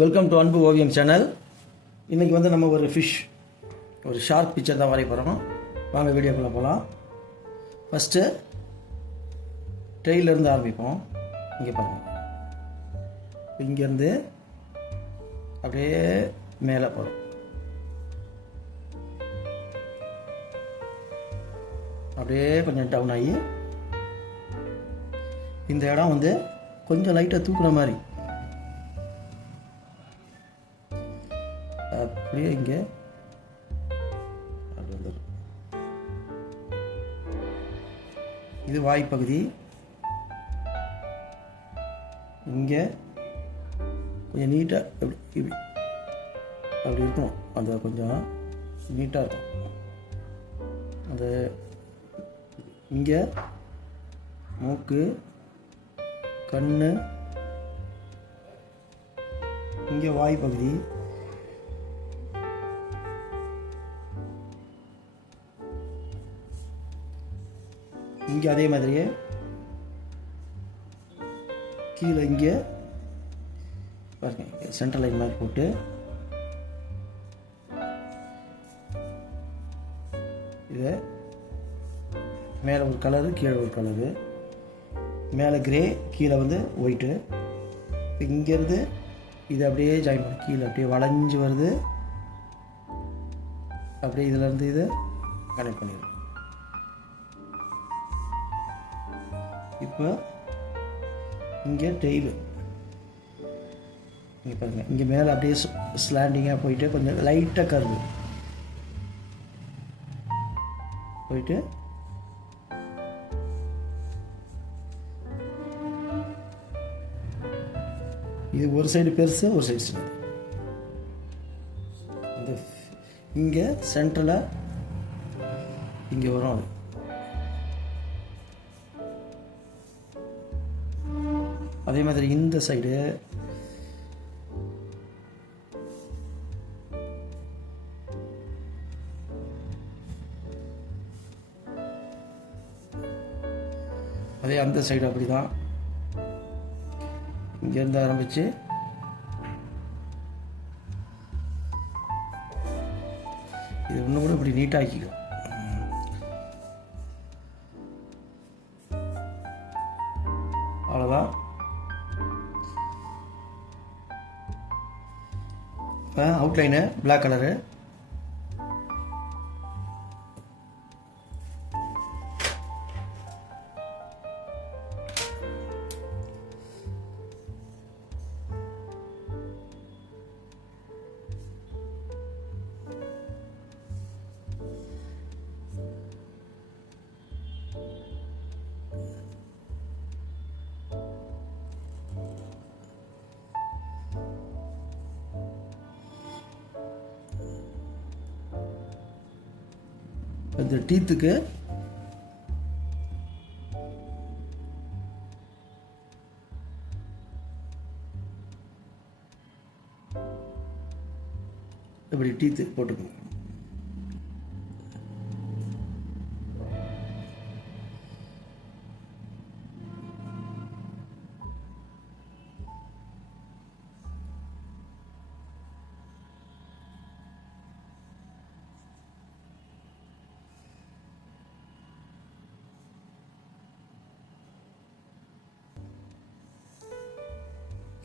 Welcome to அன்பு ஓவியம் channel. இன்றைக்கி வந்து நம்ம ஒரு ஷார்க் பிக்சர் தான் வரைய போகிறோம். வாங்க வீடியோக்குள்ளே போகலாம். ஃபஸ்ட்டு ட்ரெயிலேருந்து ஆரம்பிப்போம். இங்கே பாருங்கள், இங்கேருந்து அப்படியே மேலே போகிறோம். அப்படியே கொஞ்சம் டவுன் ஆகி இந்த இடம் வந்து கொஞ்சம் லைட்டாக தூக்குற மாதிரி அப்படியே இங்கே அப்படி வந்துடும். இது வாய்ப்பகுதி. இங்கே கொஞ்சம் நீட்டாக அப்படி இருக்கும். அந்த கொஞ்சம் நீட்டாக இருக்கும். அந்த இங்கே மூக்கு, கண், இங்கே வாய்ப்பகுதி, இங்கே அதே மாதிரியே கீழே இங்கே பாருங்க, சென்ட்ரல் லைன் மாதிரி போட்டு இதை மேலே ஒரு கலரு, கீழே ஒரு கலரு, மேலே கிரே, கீழே வந்து ஒயிட்டு. இங்கேருந்து இது அப்படியே ஜாயின் பண்ணி கீழே அப்படியே வளைஞ்சு வருது. அப்படியே இதிலேருந்து இதை கனெக்ட் பண்ணிடுது. இப்போ இங்கே டெய்லு இங்கே பாருங்கள், இங்கே மேலே அப்படியே ஸ்லாண்டிங்காக போயிட்டு கொஞ்சம் லைட்டாக கருது போயிட்டு இது ஒரு சைடு பெருசு, ஒரு சைடு சின்னது. இந்த இங்கே சென்ட்ரலாக இங்கே வரும். அது அதே மாதிரி இந்த சைடு அதே அந்த சைடு அப்படி தான். இங்கேருந்து ஆரம்பித்து இது இன்னும் கூட இப்படி நீட்டாக்கிக்கும். அவ்வளோதான். இப்போ அவுட்லைனு பிளாக் கலரு, இந்த டீத்துக்கு இப்படி டீத்து போட்டுக்கணும்.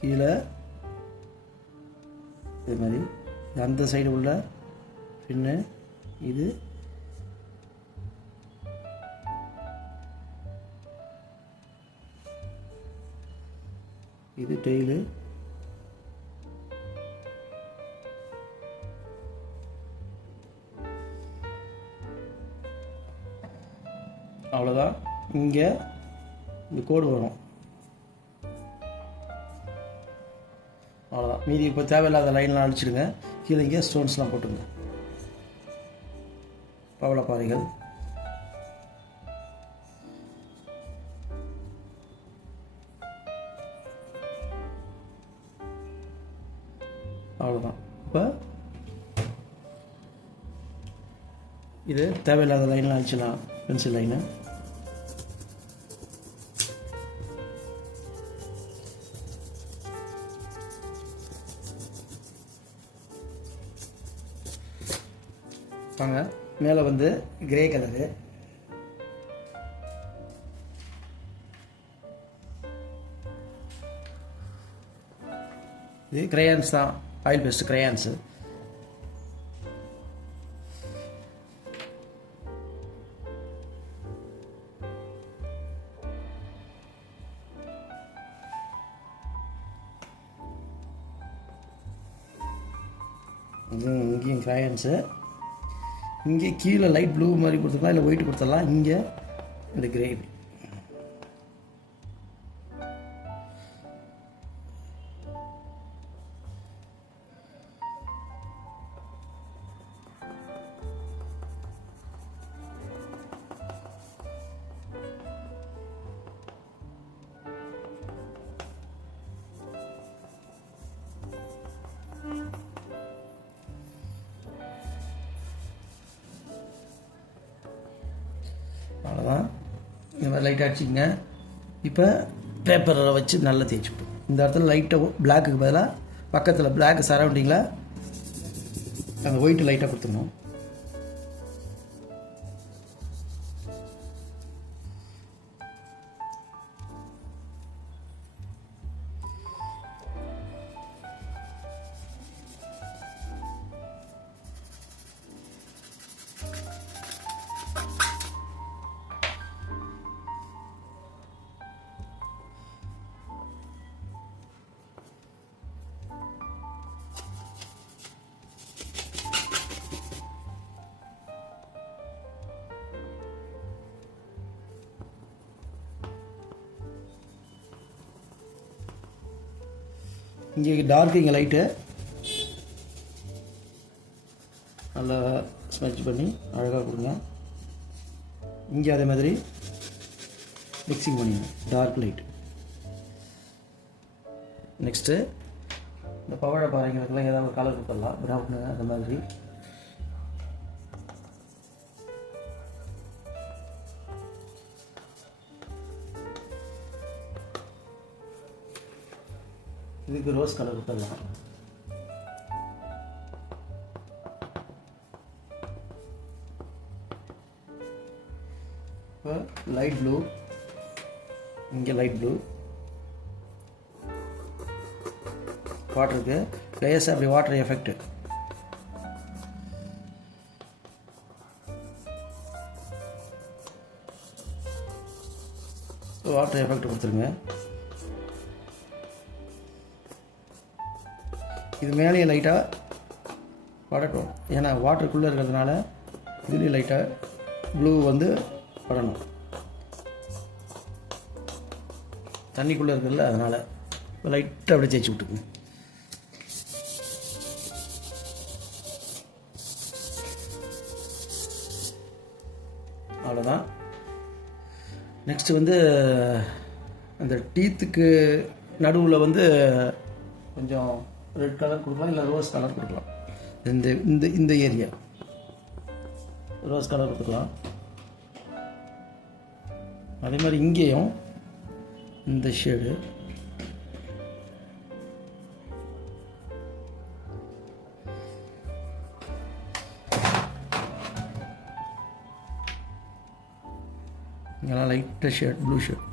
கீழே இதே மாதிரி அந்த சைடு உள்ள பின்னு, இது இது டெய்லு, அவ்வளோதான். இங்கே இந்த கோடு வரும். அவ்வளோதான். மீதி இப்போ தேவையில்லாத லைன்லாம் அடிச்சிடுங்க. கீழே இங்கே ஸ்டோன்ஸ்லாம் போட்டுங்க. பவளப்பாறைகள், அவ்வளோதான். இப்போ இது தேவையில்லாத லைன்லாம் அடிச்சிடலாம். பென்சில் லைனு வாங்க. மேலே வந்து கிரே கலரு, இது கிரையான்ஸ் தான், ஆயில் பேஸ்ட் கிரையான்ஸு. இங்கேயும் கிரையான்ஸு. இங்கே கீழே லைட் ப்ளூ மாதிரி கொடுத்துக்கலாம், இல்லை ஒயிட் கொடுத்துடலாம். இங்கே இந்த கிரே. அவ்வளோதான். இந்த மாதிரி லைட்டாக அடிச்சிக்கங்க. இப்போ பேப்பரை வச்சு நல்லா தேய்ச்சிப்போம். இந்த இடத்துல லைட்டாக பிளாக்குக்கு பதிலாக பக்கத்தில் பிளாக் சரௌண்டிங்கில் அந்த ஒயிட்டு லைட்டாக கொடுத்துடணும். இங்கே டார்க், இங்கே லைட்டு நல்லா ஸ்மெச் பண்ணி அழகாக கொடுங்க. இங்கே அதே மாதிரி மிக்சிங் பண்ணிடுங்க, டார்க் லைட். நெக்ஸ்ட்டு இந்த பவழ பாறைங்களுக்கெல்லாம் ஏதாவது ஒரு கலர் கொடுத்துடலாம், ப்ரௌனு அந்த மாதிரி. இதுக்கு ரோஸ் கலர் கொடுத்துடலாம். இப்போ லைட் ப்ளூ, இங்கே லைட் ப்ளூ வாட்டருக்கு லேசாக அப்படி வாட்டர் எஃபெக்ட். வாட்டர் எஃபெக்ட் கொடுத்துருங்க. இது மேலேயே லைட்டாக படட்டும், ஏன்னா வாட்டருக்குள்ளே இருக்கிறதுனால இதுலேயும் லைட்டாக ப்ளூ வந்து படணும். தண்ணிக்குள்ளே இருக்கிறதுல அதனால் லைட்டாக அப்படியே தேய்ச்சி விட்டுக்குங்க. அவ்வளோதான். நெக்ஸ்ட்டு வந்து அந்த டீத்துக்கு நடுவில் வந்து கொஞ்சம் ரெட் கலர் கொடுக்கலாம், இல்லை ரோஸ் கலர் கொடுக்கலாம். இந்த இந்த இந்த ஏரியா ரோஸ் கலர் கொடுத்துக்கலாம். அதே மாதிரி இங்கேயும் இந்த ஷேடு இங்கெல்லாம் லைட்டாக ஷேட், ப்ளூ ஷேட்.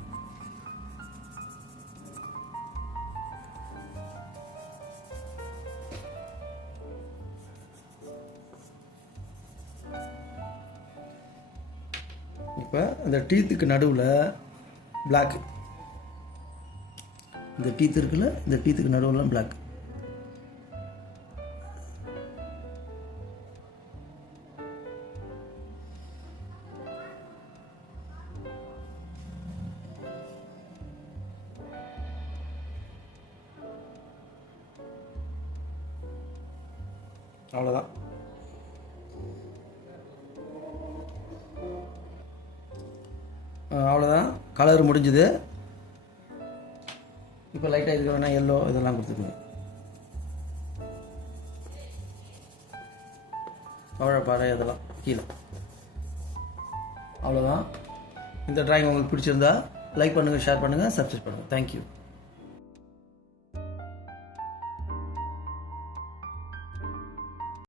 இப்போ அந்த டீத்துக்கு நடுவில் பிளாக், இந்த டீத் இருக்குல்ல, இந்த டீத்துக்கு நடுவில் பிளாக். அவ்வளோதான். அவ்வளோதான், கலர் முடிஞ்சுது. இப்போ லைட்டாக இதுக்கு வேணால் எல்லோ இதெல்லாம் கொடுத்துருங்க. பவழப்பாறை இதெல்லாம் கீழே. அவ்வளோதான். இந்த ட்ராயிங் உங்களுக்கு பிடிச்சிருந்தா லைக் பண்ணுங்கள், ஷேர் பண்ணுங்கள், சப்ஸ்கிரைப் பண்ணுங்கள். தேங்க்யூ.